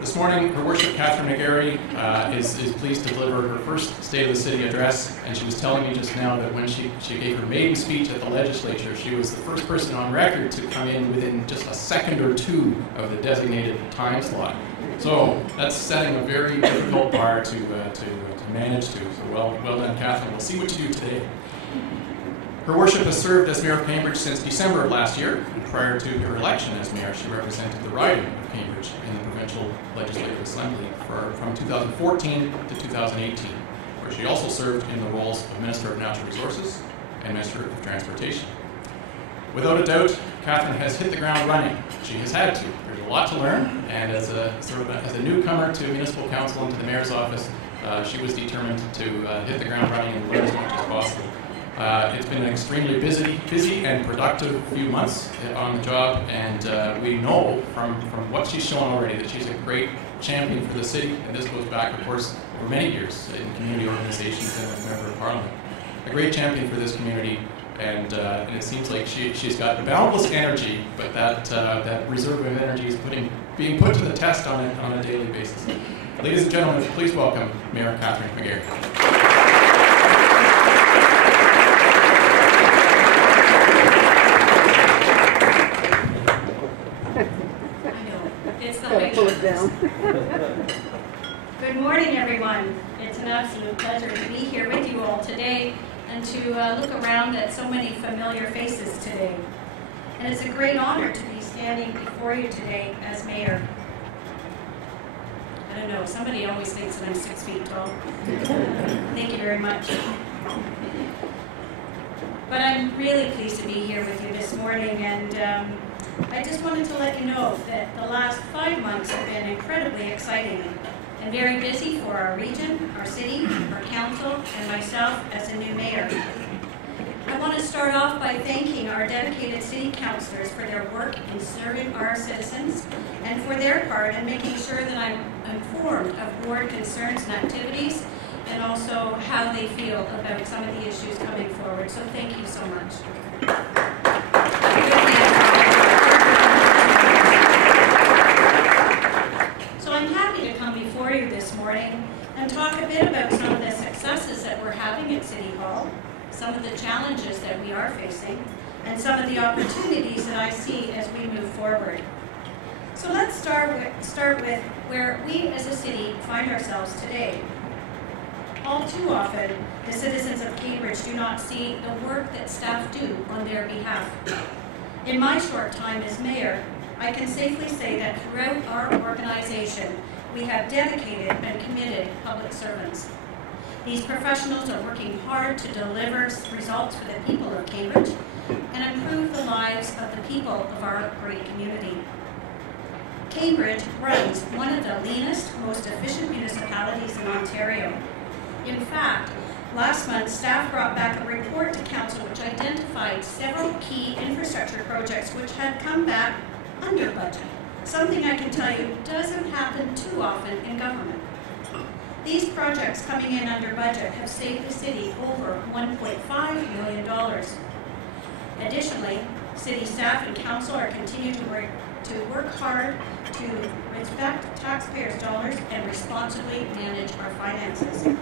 This morning, Her Worship Kathryn McGarry is pleased to deliver her first State of the City address, and she was telling me just now that when she gave her maiden speech at the legislature, she was the first person on record to come in within just a second or two of the designated time slot. So that's setting a very difficult bar to manage to. So well done, Kathryn. We'll see what you do today. Her Worship has served as Mayor of Cambridge since December of last year, and prior to her election as Mayor, she represented the riding of Cambridge in the Provincial Legislative Assembly from 2014 to 2018, where she also served in the roles of Minister of Natural Resources and Minister of Transportation. Without a doubt, Kathryn has hit the ground running. She has had to. There's a lot to learn, and as a newcomer to Municipal Council and to the Mayor's office, she was determined to hit the ground running and learn as much as possible. It's been an extremely busy and productive few months on the job, and we know from what she's shown already that she's a great champion for the city, and this goes back, of course, over many years in community organizations and as Member of Parliament. A great champion for this community, and it seems like she's got boundless energy, but that reserve of energy is being put to the test on a daily basis. Ladies and gentlemen, please welcome Mayor Kathryn McGarry. Pull it down. Good morning, everyone. It's an absolute pleasure to be here with you all today and to look around at so many familiar faces today. And it's a great honor to be standing before you today as mayor. I don't know, somebody always thinks that I'm 6 feet tall. Thank you very much. But I'm really pleased to be here with you this morning, and I just wanted to let you know that the last 5 months have been incredibly exciting and very busy for our region, our city, our council, and myself as a new mayor. I want to start off by thanking our dedicated city councillors for their work in serving our citizens and for their part in making sure that I'm informed of ward concerns and activities and also how they feel about some of the issues coming forward. So thank you so much. This morning and talk a bit about some of the successes that we're having at City Hall, some of the challenges that we are facing, and some of the opportunities that I see as we move forward. So let's start with where we as a city find ourselves today. All too often, the citizens of Cambridge do not see the work that staff do on their behalf. In my short time as mayor, I can safely say that throughout our organization, we have dedicated and committed public servants. These professionals are working hard to deliver results for the people of Cambridge and improve the lives of the people of our great community. Cambridge runs one of the leanest, most efficient municipalities in Ontario. In fact, last month, staff brought back a report to Council which identified several key infrastructure projects which had come back under budget. Something I can tell you doesn't happen too often in government. These projects coming in under budget have saved the city over $1.5 million. Additionally, city staff and council are continuing to work hard to respect taxpayers' dollars and responsibly manage our finances.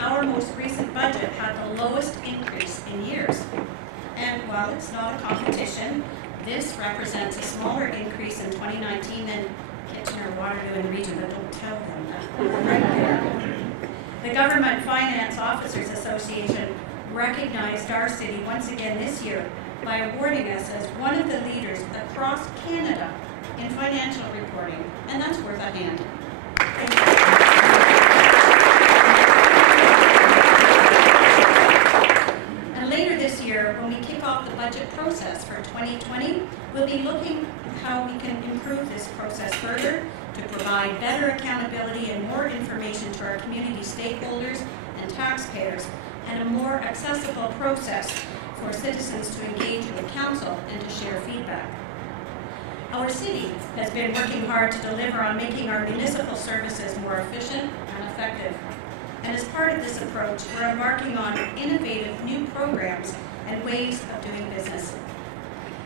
Our most recent budget had the lowest increase in years. And while it's not a competition, this represents a smaller increase in 2019 than Kitchener-Waterloo and region, but don't tell them that. Right there. The Government Finance Officers Association recognized our city once again this year by awarding us as one of the leaders across Canada in financial reporting, and that's worth a hand. When we kick off the budget process for 2020, we'll be looking at how we can improve this process further to provide better accountability and more information to our community stakeholders and taxpayers, and a more accessible process for citizens to engage with the council and to share feedback. Our city has been working hard to deliver on making our municipal services more efficient and effective. And as part of this approach, we're embarking on innovative new programs and ways of doing business.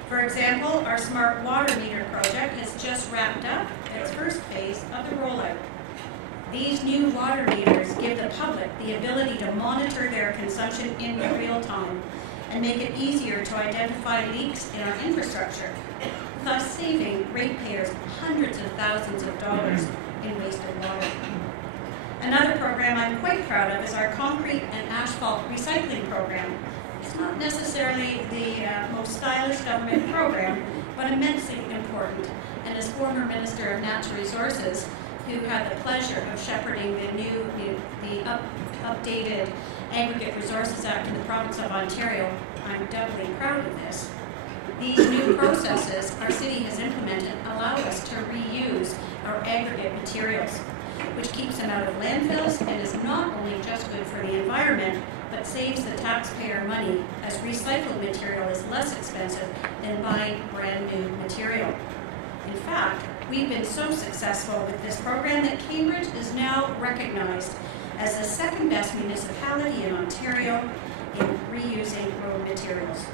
For example, our smart water meter project has just wrapped up its first phase of the rollout. These new water meters give the public the ability to monitor their consumption in real time and make it easier to identify leaks in our infrastructure, thus saving ratepayers hundreds of thousands of dollars in wasted water. Another program I'm quite proud of is our concrete and asphalt recycling program. It's not necessarily the most stylish government program, but immensely important. And as former Minister of Natural Resources, who had the pleasure of shepherding the updated Aggregate Resources Act in the province of Ontario, I'm doubly proud of this. These new processes our city has implemented allow us to reuse our aggregate materials, which keeps them out of landfills and is not only just good for the environment, but saves the taxpayer money, as recycled material is less expensive than buying brand new material. In fact, we've been so successful with this program that Cambridge is now recognized as the second best municipality in Ontario in reusing road materials.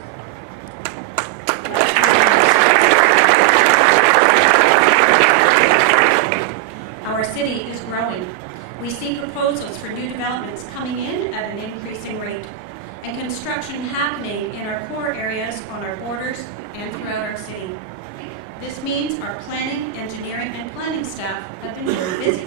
Our city is growing. We see proposals for new developments coming in at an increasing rate, and construction happening in our core areas on our borders and throughout our city. This means our planning, engineering, and planning staff have been very busy.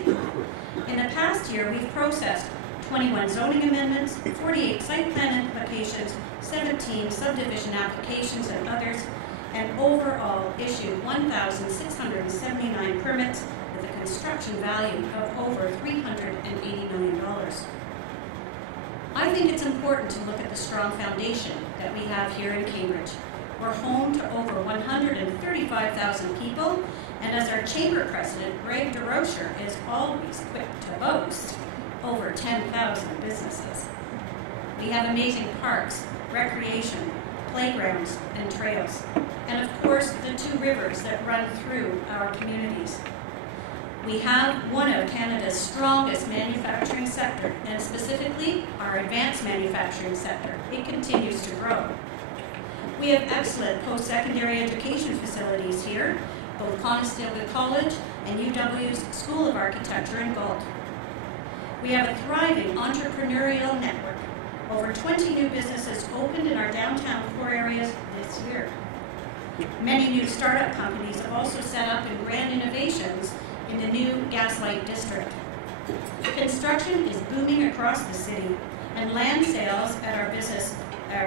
In the past year, we've processed 21 zoning amendments, 48 site plan applications, 17 subdivision applications and others, and overall issued 1,679 permits with a construction value of over $380 million. I think it's important to look at the strong foundation that we have here in Cambridge. We're home to over 135,000 people, and as our chamber president, Greg DeRocher, is always quick to boast, over 10,000 businesses. We have amazing parks, recreation, playgrounds, and trails, and of course the two rivers that run through our communities. We have one of Canada's strongest manufacturing sector, and specifically our advanced manufacturing sector. It continues to grow. We have excellent post-secondary education facilities here, both Conestoga College and UW's School of Architecture in Galt. We have a thriving entrepreneurial network. Over 20 new businesses opened in our downtown core areas this year. Many new startup companies have also set up in grand innovations in the new Gaslight District. Construction is booming across the city, and land sales at our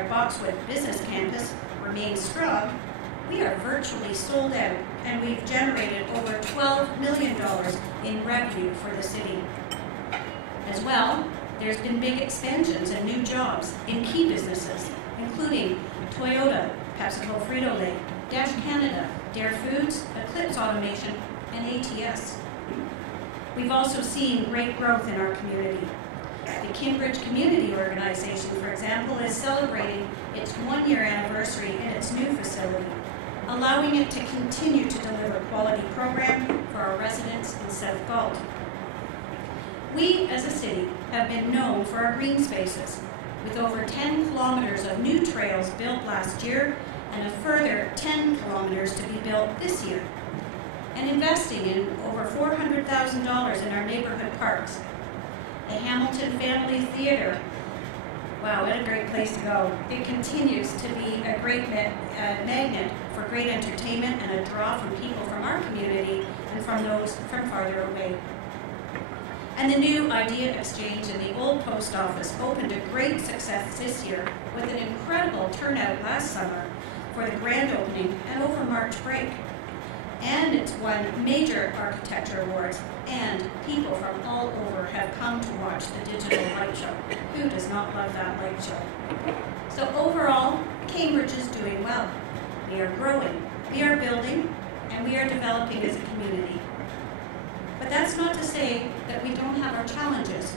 Boxwood Business Campus remain strong. We are virtually sold out, and we've generated over $12 million in revenue for the city. As well, there's been big expansions and new jobs in key businesses, including Toyota, PepsiCo Frito-Lay, Dash Canada, Dare Foods, Eclipse Automation, and ATS. We've also seen great growth in our community. The Cambridge Community Organization, for example, is celebrating its one-year anniversary in its new facility, allowing it to continue to deliver quality program for our residents in South Galt. We, as a city, have been known for our green spaces, with over 10 kilometers of new trails built last year and a further 10 kilometers to be built this year, and investing in over $400,000 in our neighborhood parks. The Hamilton Family Theatre, wow, what a great place to go. It continues to be a great magnet for great entertainment and a draw from people from our community and from those from farther away. And the new Idea Exchange in the old post office opened to great success this year with an incredible turnout last summer for the grand opening and over March break. And it's won major architecture awards, and people from all over have come to watch the digital light show. Who does not love that light show? So overall, Cambridge is doing well. We are growing, we are building, and we are developing as a community. But that's not to say that we don't have our challenges.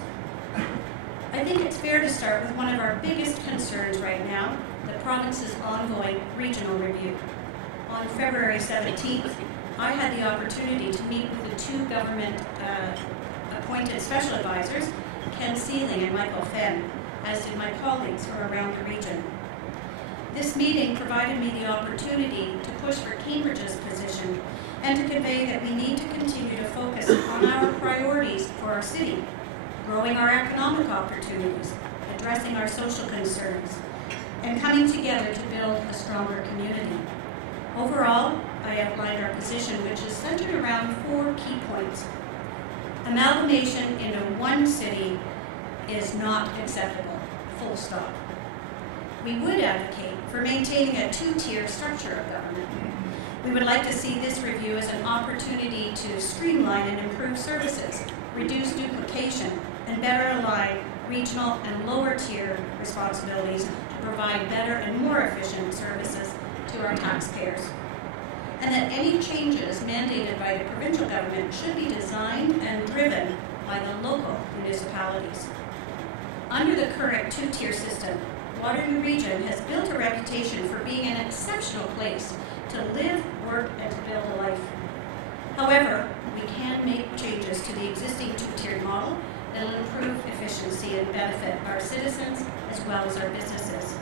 I think it's fair to start with one of our biggest concerns right now, the province's ongoing regional review. On February 17th, I had the opportunity to meet with the two government-appointed special advisors, Ken Sealing and Michael Fenn, as did my colleagues from around the region. This meeting provided me the opportunity to push for Cambridge's position and to convey that we need to continue to focus on our priorities for our city, growing our economic opportunities, addressing our social concerns, and coming together to build a stronger community. Overall, I outlined our position, which is centered around 4 key points. Amalgamation into one city is not acceptable, full stop. We would advocate for maintaining a 2-tier structure of government. We would like to see this review as an opportunity to streamline and improve services, reduce duplication, and better align regional and lower tier responsibilities to provide better and more efficient services to our taxpayers. And that any changes mandated by the provincial government should be designed and driven by the local municipalities. Under the current 2-tier system, Waterloo Region has built a reputation for being an exceptional place to live, work, and to build a life. However, we can make changes to the existing 2-tiered model that will improve efficiency and benefit our citizens as well as our businesses.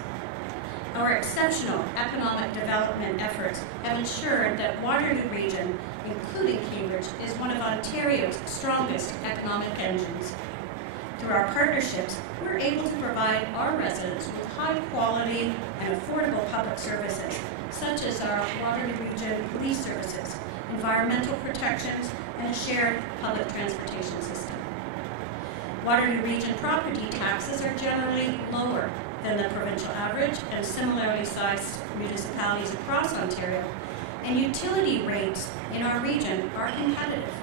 Our exceptional economic development efforts have ensured that Waterloo Region, including Cambridge, is one of Ontario's strongest economic engines. Through our partnerships, we're able to provide our residents with high quality and affordable public services, such as our Waterloo Region police services, environmental protections, and a shared public transportation system. Waterloo Region property taxes are generally lower than the provincial average and similarly sized municipalities across Ontario, and utility rates in our region are competitive.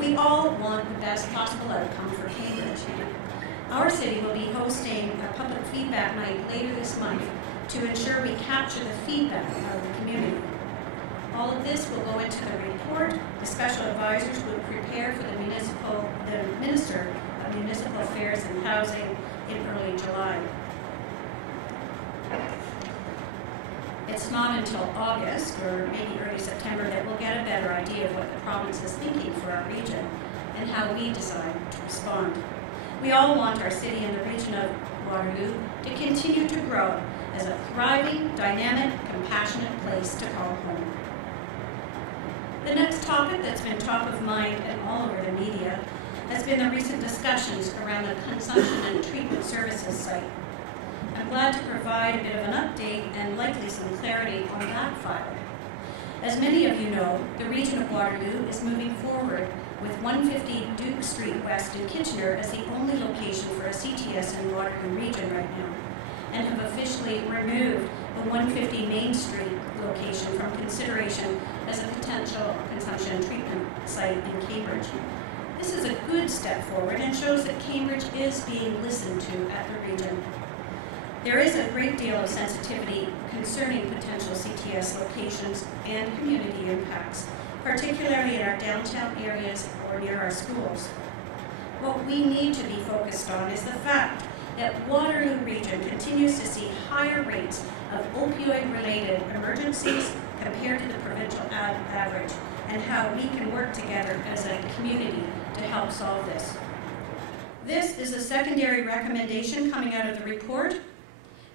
We all want the best possible outcome for Cambridge. Our city will be hosting a public feedback night later this month to ensure we capture the feedback of the community. All of this will go into the report. The special advisors will prepare for the Minister of Municipal Affairs and Housing in early July. It's not until August or maybe early September that we'll get a better idea of what the province is thinking for our region and how we decide to respond. We all want our city and the region of Waterloo to continue to grow as a thriving, dynamic, compassionate place to call home. The next topic that's been top of mind and all over the media has been the recent discussions around the consumption and treatment services site. I'm glad to provide a bit of an update and likely some clarity on that file. As many of you know, the region of Waterloo is moving forward with 150 Duke Street West in Kitchener as the only location for a CTS in Waterloo region right now, and have officially removed the 150 Main Street location from consideration as a potential consumption and treatment site in Cambridge. This is a good step forward and shows that Cambridge is being listened to at the region. There is a great deal of sensitivity concerning potential CTS locations and community impacts, particularly in our downtown areas or near our schools. What we need to be focused on is the fact that Waterloo Region continues to see higher rates of opioid-related emergencies compared to the provincial average, and how we can work together as a community to help solve this. This is a secondary recommendation coming out of the report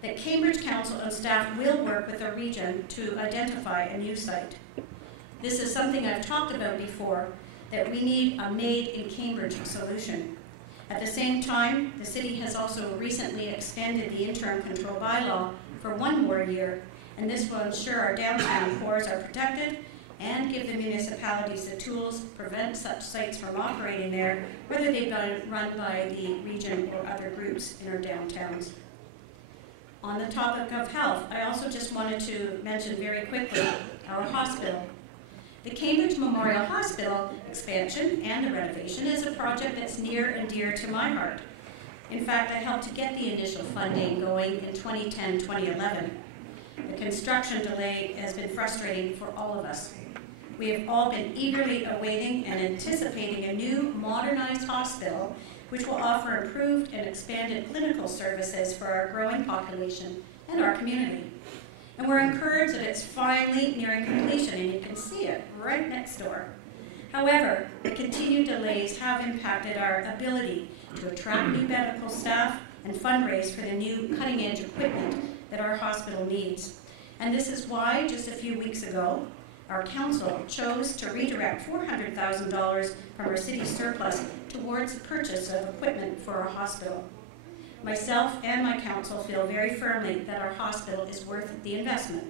that Cambridge Council and staff will work with the region to identify a new site. This is something I've talked about before, that we need a made-in-Cambridge solution. At the same time, the city has also recently extended the interim control bylaw for 1 more year, and this will ensure our downtown cores are protected and give the municipalities the tools to prevent such sites from operating there, whether they've been run by the region or other groups in our downtowns. On the topic of health, I also just wanted to mention very quickly our hospital. The Cambridge Memorial Hospital expansion and the renovation is a project that's near and dear to my heart. In fact, I helped to get the initial funding going in 2010-2011. The construction delay has been frustrating for all of us. We have all been eagerly awaiting and anticipating a new modernized hospital which will offer improved and expanded clinical services for our growing population and our community. And we're encouraged that it's finally nearing completion, and you can see it right next door. However, the continued delays have impacted our ability to attract new medical staff and fundraise for the new cutting-edge equipment that our hospital needs. And this is why, just a few weeks ago, our council chose to redirect $400,000 from our city surplus towards the purchase of equipment for our hospital. Myself and my council feel very firmly that our hospital is worth the investment.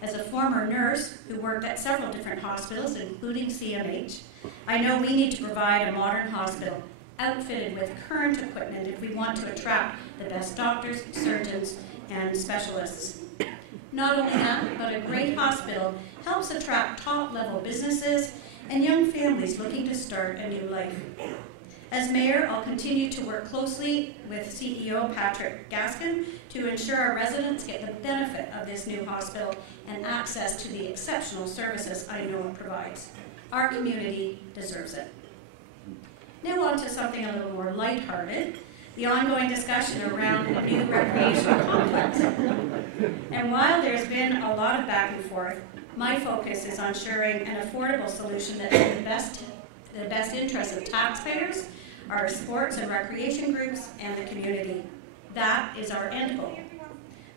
As a former nurse who worked at several different hospitals, including CMH, I know we need to provide a modern hospital outfitted with current equipment if we want to attract the best doctors, surgeons, and specialists. Not only that, but a great hospital helps attract top-level businesses and young families looking to start a new life. As mayor, I'll continue to work closely with CEO Patrick Gaskin to ensure our residents get the benefit of this new hospital and access to the exceptional services I know it provides. Our community deserves it. Now on to something a little more lighthearted, the ongoing discussion around a new recreational complex. And while there's been a lot of back and forth, my focus is on ensuring an affordable solution that's in the best interest of taxpayers, our sports and recreation groups, and the community. That is our end goal.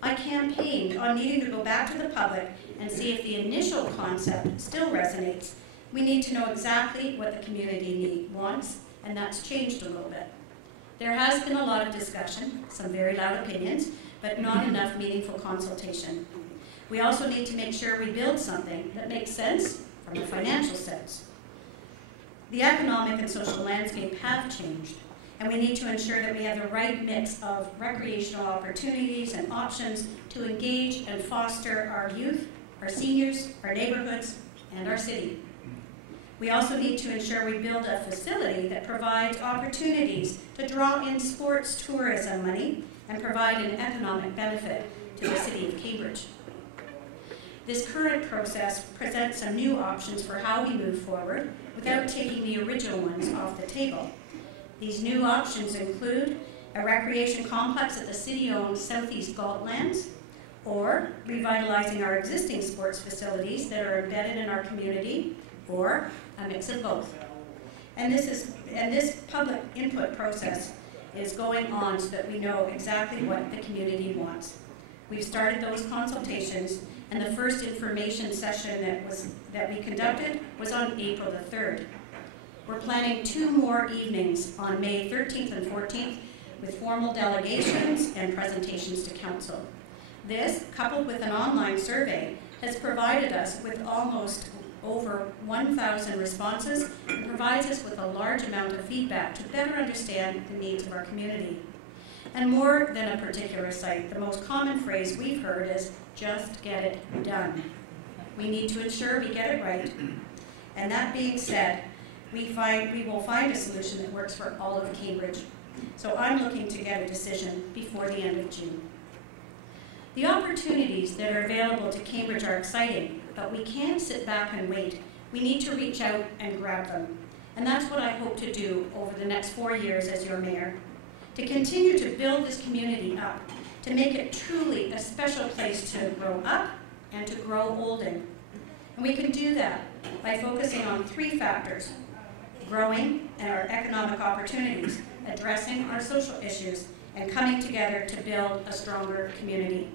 I campaigned on needing to go back to the public and see if the initial concept still resonates. We need to know exactly what the community wants, and that's changed a little bit. There has been a lot of discussion, some very loud opinions, but not enough meaningful consultation. We also need to make sure we build something that makes sense from a financial sense. The economic and social landscape have changed, and we need to ensure that we have the right mix of recreational opportunities and options to engage and foster our youth, our seniors, our neighborhoods, and our city. We also need to ensure we build a facility that provides opportunities to draw in sports tourism money and provide an economic benefit to the city of Cambridge. This current process presents some new options for how we move forward without taking the original ones off the table. These new options include a recreation complex at the city-owned Southeast Galt lands, or revitalizing our existing sports facilities that are embedded in our community, or a mix of both. And this public input process is going on so that we know exactly what the community wants. We've started those consultations, and the first information session that we conducted was on April the 3rd. We're planning 2 more evenings on May 13th and 14th with formal delegations and presentations to council. This, coupled with an online survey, has provided us with almost over 1,000 responses and provides us with a large amount of feedback to better understand the needs of our community. And more than a particular site, the most common phrase we've heard is, just get it done. We need to ensure we get it right. And that being said, we will find a solution that works for all of Cambridge. So I'm looking to get a decision before the end of June. The opportunities that are available to Cambridge are exciting, but we can't sit back and wait. We need to reach out and grab them. And that's what I hope to do over the next 4 years as your mayor. To continue to build this community up, to make it truly a special place to grow up and to grow old in. And we can do that by focusing on 3 factors: growing our economic opportunities, addressing our social issues, and coming together to build a stronger community.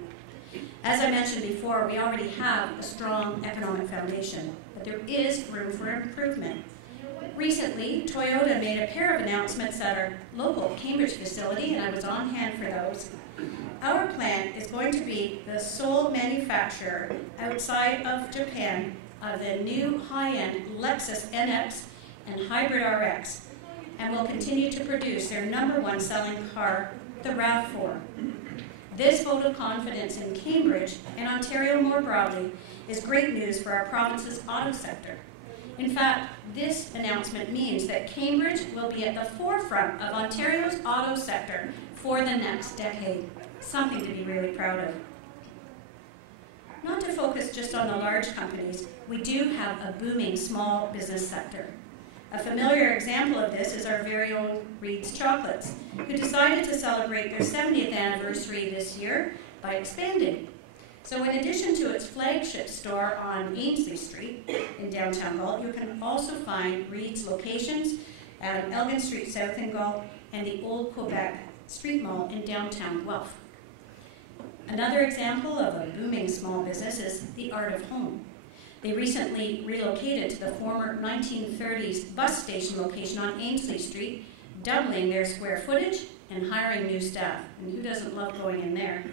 As I mentioned before, we already have a strong economic foundation, but there is room for improvement. Recently, Toyota made a pair of announcements at our local Cambridge facility, and I was on hand for those. Our plant is going to be the sole manufacturer outside of Japan of the new high-end Lexus NX and Hybrid RX, and will continue to produce their #1 selling car, the RAV4. This vote of confidence in Cambridge and Ontario more broadly is great news for our province's auto sector. In fact, this announcement means that Cambridge will be at the forefront of Ontario's auto sector for the next decade. Something to be really proud of. Not to focus just on the large companies, we do have a booming small business sector. A familiar example of this is our very own Reed's Chocolates, who decided to celebrate their 70th anniversary this year by expanding. So in addition to its flagship store on Ainsley Street in downtown Galt, you can also find Reed's locations at Elgin Street South in Galt and the Old Quebec Street Mall in downtown Guelph. Another example of a booming small business is the Art of Home. They recently relocated to the former 1930s bus station location on Ainsley Street, doubling their square footage and hiring new staff. And who doesn't love going in there?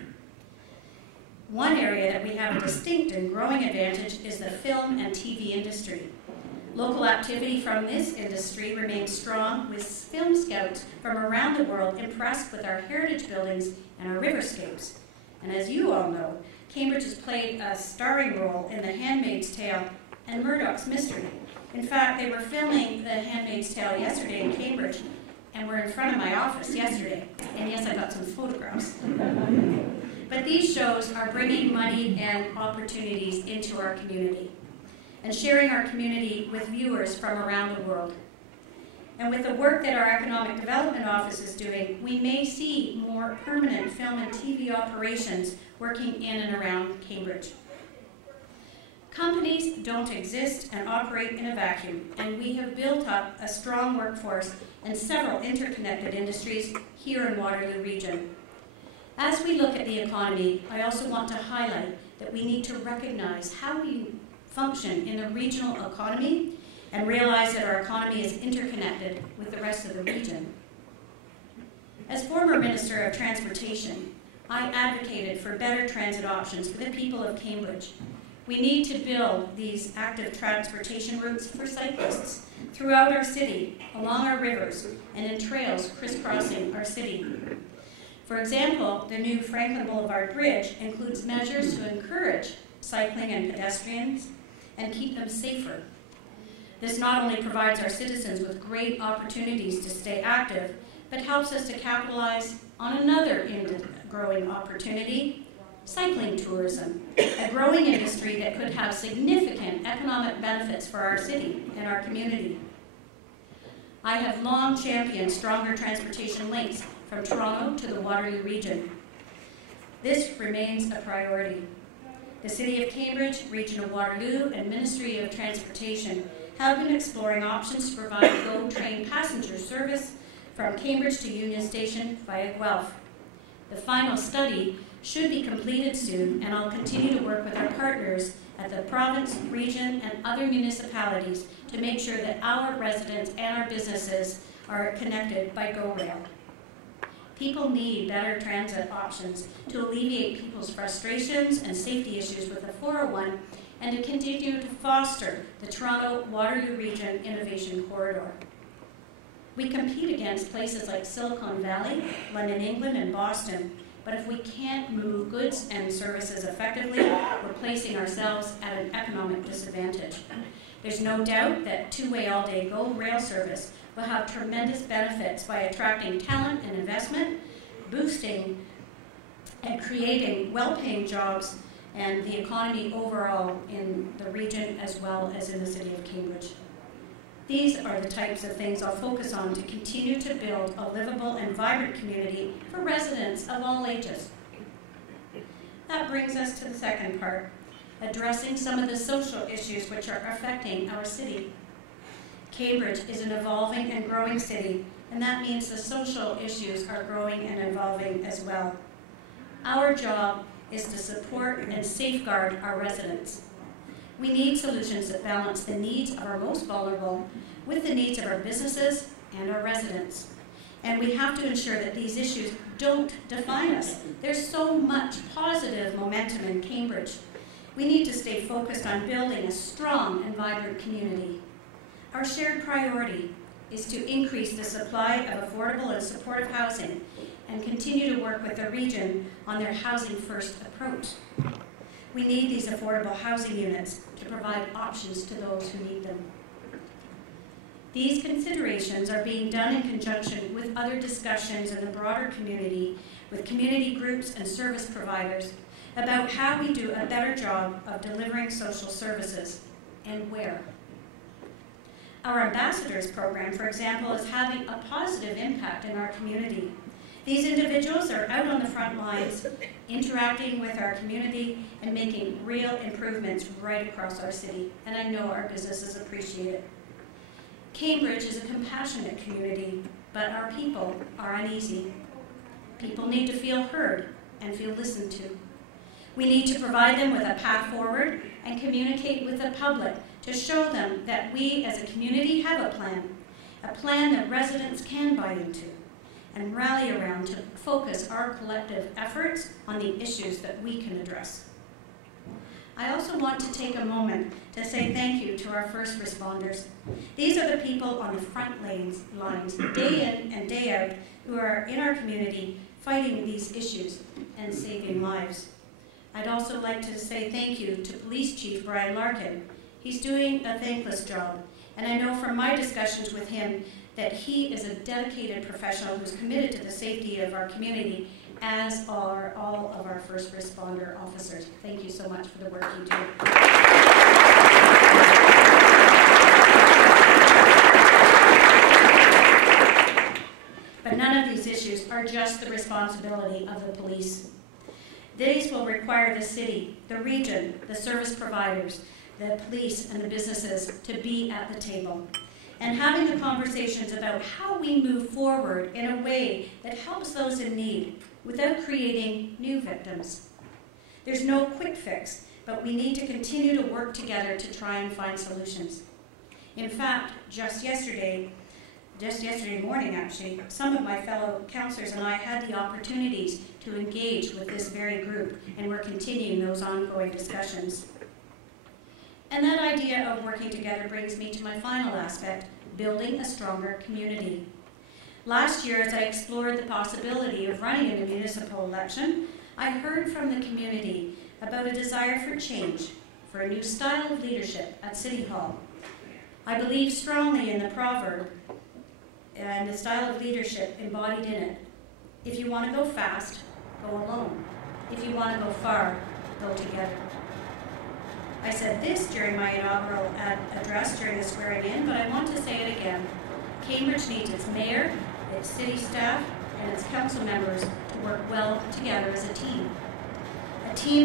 One area that we have a distinct and growing advantage is the film and TV industry. Local activity from this industry remains strong, with film scouts from around the world impressed with our heritage buildings and our riverscapes. And as you all know, Cambridge has played a starring role in The Handmaid's Tale and Murdoch's Mystery. In fact, they were filming The Handmaid's Tale yesterday in Cambridge and were in front of my office yesterday. And yes, I got some photographs. But these shows are bringing money and opportunities into our community and sharing our community with viewers from around the world. And with the work that our Economic Development Office is doing, we may see more permanent film and TV operations working in and around Cambridge. Companies don't exist and operate in a vacuum, and we have built up a strong workforce and several interconnected industries here in Waterloo Region. As we look at the economy, I also want to highlight that we need to recognize how we function in a regional economy and realize that our economy is interconnected with the rest of the region. As former Minister of Transportation, I advocated for better transit options for the people of Cambridge. We need to build these active transportation routes for cyclists throughout our city, along our rivers, and in trails crisscrossing our city. For example, the new Franklin Boulevard Bridge includes measures to encourage cycling and pedestrians and keep them safer. This not only provides our citizens with great opportunities to stay active, but helps us to capitalize on another growing opportunity, cycling tourism, a growing industry that could have significant economic benefits for our city and our community. I have long championed stronger transportation links from Toronto to the Waterloo region. This remains a priority. The City of Cambridge, Region of Waterloo, and Ministry of Transportation have been exploring options to provide GO train passenger service from Cambridge to Union Station via Guelph. The final study should be completed soon, and I'll continue to work with our partners at the province, region, and other municipalities to make sure that our residents and our businesses are connected by GO Rail. People need better transit options to alleviate people's frustrations and safety issues with the 401 and to continue to foster the Toronto-Waterloo Region Innovation Corridor. We compete against places like Silicon Valley, London, England, and Boston, but if we can't move goods and services effectively, we're placing ourselves at an economic disadvantage. There's no doubt that two-way all-day GO rail service will have tremendous benefits by attracting talent and investment, boosting and creating well-paying jobs and the economy overall in the region as well as in the City of Cambridge. These are the types of things I'll focus on to continue to build a livable and vibrant community for residents of all ages. That brings us to the second part, addressing some of the social issues which are affecting our city. Cambridge is an evolving and growing city, and that means the social issues are growing and evolving as well. Our job is to support and safeguard our residents. We need solutions that balance the needs of our most vulnerable with the needs of our businesses and our residents. And we have to ensure that these issues don't define us. There's so much positive momentum in Cambridge. We need to stay focused on building a strong and vibrant community. Our shared priority is to increase the supply of affordable and supportive housing and continue to work with the region on their housing first approach. We need these affordable housing units to provide options to those who need them. These considerations are being done in conjunction with other discussions in the broader community, with community groups and service providers, about how we do a better job of delivering social services and where. Our ambassadors program, for example, is having a positive impact in our community. These individuals are out on the front lines, interacting with our community and making real improvements right across our city, and I know our businesses appreciate it. Cambridge is a compassionate community, but our people are uneasy. People need to feel heard and feel listened to. We need to provide them with a path forward and communicate with the public to show them that we as a community have a plan that residents can buy into and rally around to focus our collective efforts on the issues that we can address. I also want to take a moment to say thank you to our first responders. These are the people on the front lines, day in and day out, who are in our community fighting these issues and saving lives. I'd also like to say thank you to Police Chief Brian Larkin. He's doing a thankless job, and I know from my discussions with him that he is a dedicated professional who's committed to the safety of our community, as are all of our first responder officers. Thank you so much for the work you do. But none of these issues are just the responsibility of the police. These will require the city, the region, the service providers, the police, and the businesses to be at the table and having the conversations about how we move forward in a way that helps those in need without creating new victims. There's no quick fix, but we need to continue to work together to try and find solutions. In fact, just yesterday morning actually, some of my fellow councillors and I had the opportunities to engage with this very group, and we're continuing those ongoing discussions. And that idea of working together brings me to my final aspect, building a stronger community. Last year, as I explored the possibility of running in a municipal election, I heard from the community about a desire for change, for a new style of leadership at City Hall. I believe strongly in the proverb and the style of leadership embodied in it. If you want to go fast, go alone. If you want to go far, go together. I said this during my inaugural address during the swearing in, but I want to say it again. Cambridge needs its mayor, its city staff, and its council members to work well together as a team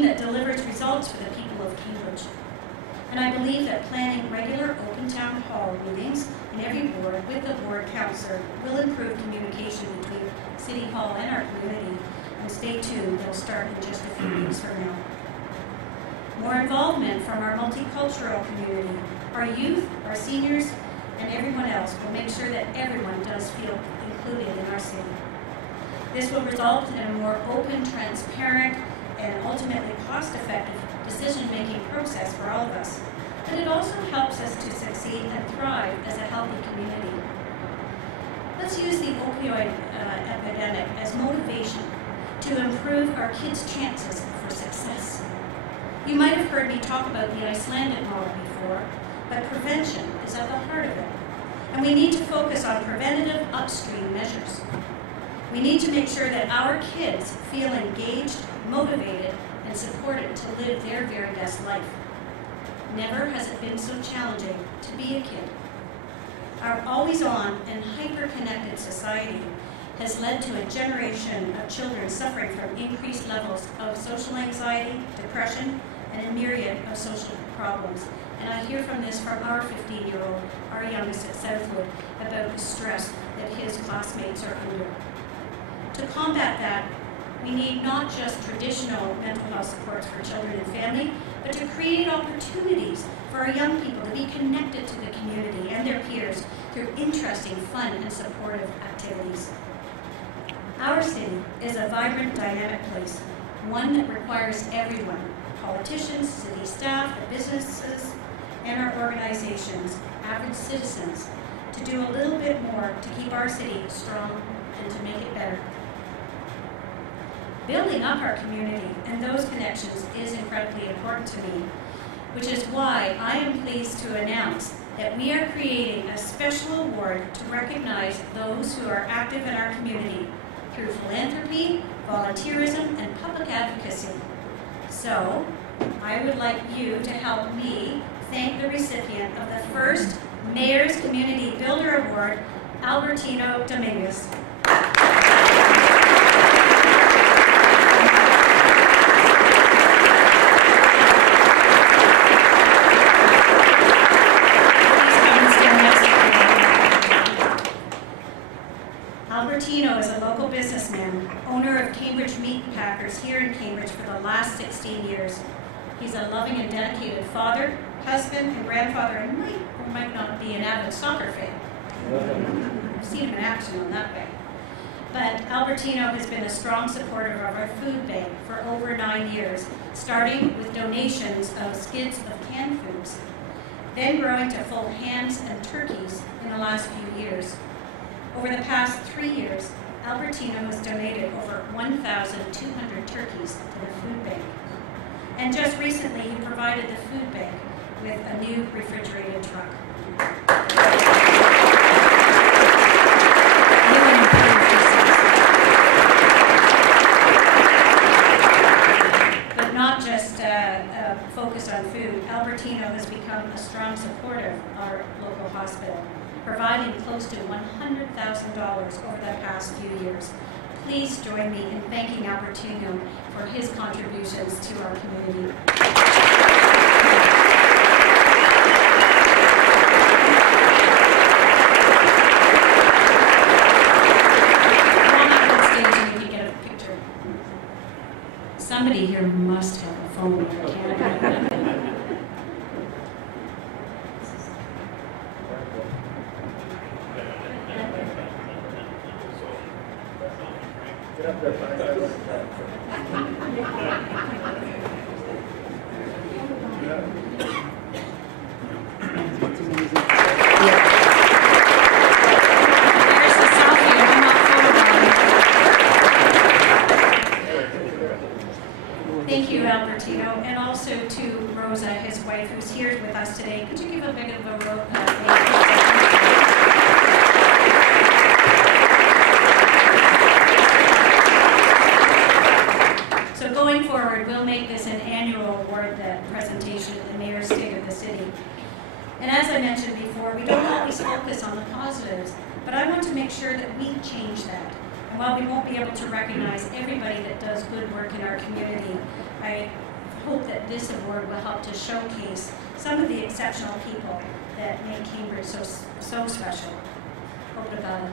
that delivers results for the people of Cambridge. And I believe that planning regular open town hall meetings in every ward with the ward councillor will improve communication between City Hall and our community. And stay tuned, they'll start in just a few weeks from now. More involvement from our multicultural community, our youth, our seniors, and everyone else will make sure that everyone does feel included in our city. This will result in a more open, transparent, and ultimately cost-effective decision-making process for all of us. And it also helps us to succeed and thrive as a healthy community. Let's use the opioid epidemic as motivation to improve our kids' chances for success. You might have heard me talk about the Icelandic model before, but prevention is at the heart of it. And we need to focus on preventative upstream measures. We need to make sure that our kids feel engaged, motivated, and supported to live their very best life. Never has it been so challenging to be a kid. Our always-on and hyper-connected society has led to a generation of children suffering from increased levels of social anxiety, depression, and a myriad of social problems. And I hear from this from our 15-year-old, our youngest at Southwood, about the stress that his classmates are under. To combat that, we need not just traditional mental health supports for children and family, but to create opportunities for our young people to be connected to the community and their peers through interesting, fun, and supportive activities. Our city is a vibrant, dynamic place, one that requires everyone, politicians, city staff, the businesses, and our organizations, average citizens, to do a little bit more to keep our city strong and to make it better. Building up our community and those connections is incredibly important to me, which is why I am pleased to announce that we are creating a special award to recognize those who are active in our community through philanthropy, volunteerism, and public advocacy. So, I would like you to help me thank the recipient of the first Mayor's Community Builder Award, Albertino Dominguez. Albertino is a local businessman, owner of Cambridge Meat Packers here in Cambridge for the last 16 He's a loving and dedicated father, husband, and grandfather, and might or might not be an avid soccer fan. I've seen him in action on that way. But Albertino has been a strong supporter of our food bank for over 9 years, starting with donations of skids of canned foods, then growing to full hams and turkeys in the last few years. Over the past 3 years, Albertino has donated over 1,200 turkeys to the food bank. And just recently, he provided the food bank with a new refrigerated truck. But not just focused on food, Albertino has become a strong supporter of our local hospital, providing close to $100,000 over the past few years. Please join me in thanking Albertino for his contributions to our community. Somebody here must have a phone or a camera. Get up there, Thank you, Albertino, and also to Rosa, his wife, who's here with us today. Could you give a big of a So going forward, we'll make this an annual award presentation at the Mayor's State of the City. And as I mentioned before, we don't always focus on the positives, but I want to make sure that we change that. And while we won't be able to recognize everybody that does good work in our community, I hope that this award will help to showcase some of the exceptional people that make Cambridge so special. Obrigada.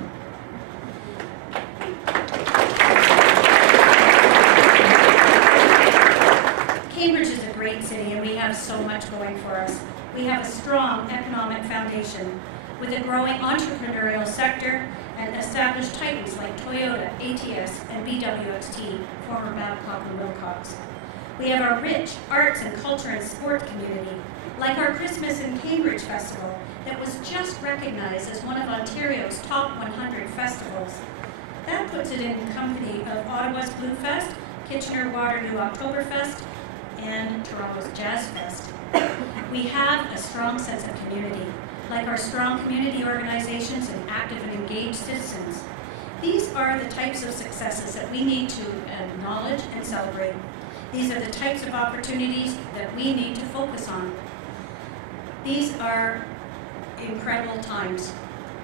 Cambridge is a great city, and we have so much going for us. We have a strong economic foundation with a growing entrepreneurial sector and established titans like Toyota, ATS, and BWXT, former Babcock and Wilcox. We have our rich arts and culture and sport community, like our Christmas in Cambridge Festival that was just recognized as one of Ontario's top 100 festivals. That puts it in company of Ottawa's Blue Fest, Kitchener-Waterloo Oktoberfest, and Toronto's Jazz Fest. We have a strong sense of community, like our strong community organizations and active and engaged citizens. These are the types of successes that we need to acknowledge and celebrate. These are the types of opportunities that we need to focus on. These are incredible times,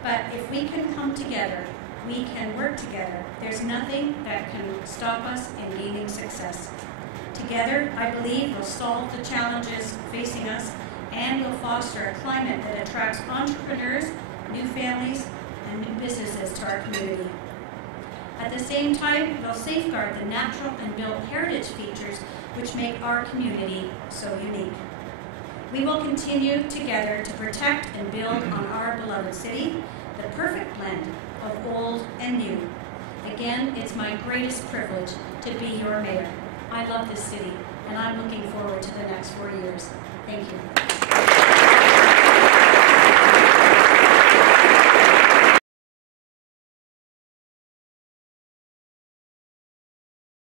but if we can come together, we can work together. There's nothing that can stop us in gaining success. Together, I believe we'll solve the challenges facing us, and will foster a climate that attracts entrepreneurs, new families, and new businesses to our community. At the same time, we'll safeguard the natural and built heritage features which make our community so unique. We will continue together to protect and build on our beloved city, the perfect blend of old and new. Again, it's my greatest privilege to be your mayor. I love this city, and I'm looking forward to the next 4 years. Thank you.